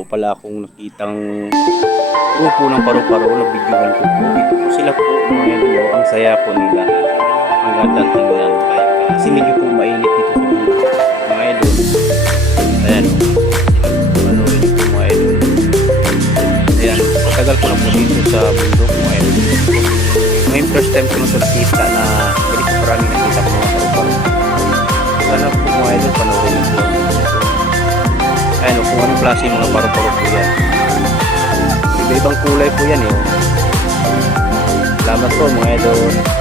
po pala akong nakitang grupo ng paru-paro na videohan ko po. Ito po sila po mga idol. Ang saya po nila. Ang ganda tingnan. Kasi medyo po mainit dito sa bundok mga idol. Ayan o. Panoorin po mga idol. Ayan. Matagal ko na po dito sa bundok mga idol. Ngayon first time ko na ito nakita na ganito parang nakita ko mga paru-paro. Sana po mga idol panoorin po. Ayan o, kung anong klase yung mga paru-paro po yan. Iba-ibang kulay po yan eh. Salamat po mga idol.